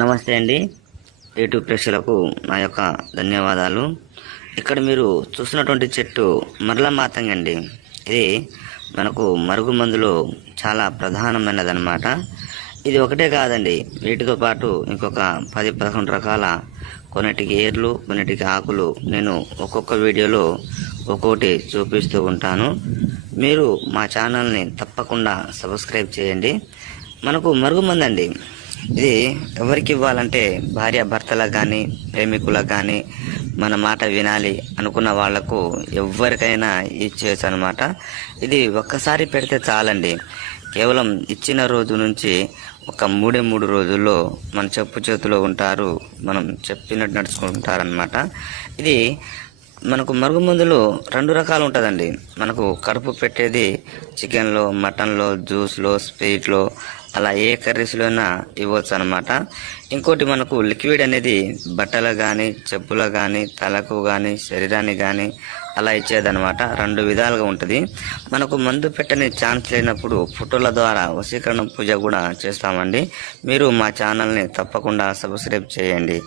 నమస్తే అండి. యూట్యూబ్ ప్రేక్షకులకు నా యొక్క ధన్యవాదాలు. ఇక్కడ మీరు చూస్తున్నటువంటి చెట్టు మరల మాతంగి అండి. ఇది మనకు మరుగు మందులో చాలా ప్రధానమైనదన్నమాట. ఇది ఒకటే కాదండి, వీటితో పాటు ఇంకొక 10-11 రకాల, కొన్నిటికి ఏర్లు, కొన్నిటికి ఆకులు నేను ఒక్కొక్క వీడియోలో ఒక్కొక్కటి చూపిస్తూ ఉంటాను. మీరు మా ఛానల్ని తప్పకుండా సబ్స్క్రైబ్ చేయండి. మనకు మరుగుమందు అండి, ఇది ఎవరికి ఇవ్వాలంటే భార్యాభర్తలకు కానీ, ప్రేమికులకు కానీ, మన మాట వినాలి అనుకున్న వాళ్లకు ఎవరికైనా ఇచ్చేయచ్చు అనమాట. ఇది ఒక్కసారి పెడితే చాలండి. కేవలం ఇచ్చిన రోజు నుంచి ఒక 3 రోజుల్లో మన చెప్పు చేతిలో ఉంటారు, మనం చెప్పినట్టు నడుచుకుంటారనమాట. ఇది మనకు మరుగుమందులు 2 రకాలు ఉంటుందండి. మనకు కడుపు పెట్టేది చికెన్లో, మటన్లో, జ్యూస్లో, స్వీట్లో, అలా ఏ కర్రీస్లో అయినా ఇవ్వచ్చు అనమాట. ఇంకోటి మనకు లిక్విడ్ అనేది బట్టలకు కానీ, చెప్పులకు కానీ, తలకు కానీ, శరీరానికి కానీ అలా ఇచ్చేదనమాట. 2 విధాలుగా ఉంటుంది. మనకు మందు పెట్టని ఛాన్స్ లేనప్పుడు ఫోటోల ద్వారా వశీకరణ పూజ కూడా చేస్తామండి. మీరు మా ఛానల్ని తప్పకుండా సబ్స్క్రైబ్ చేయండి.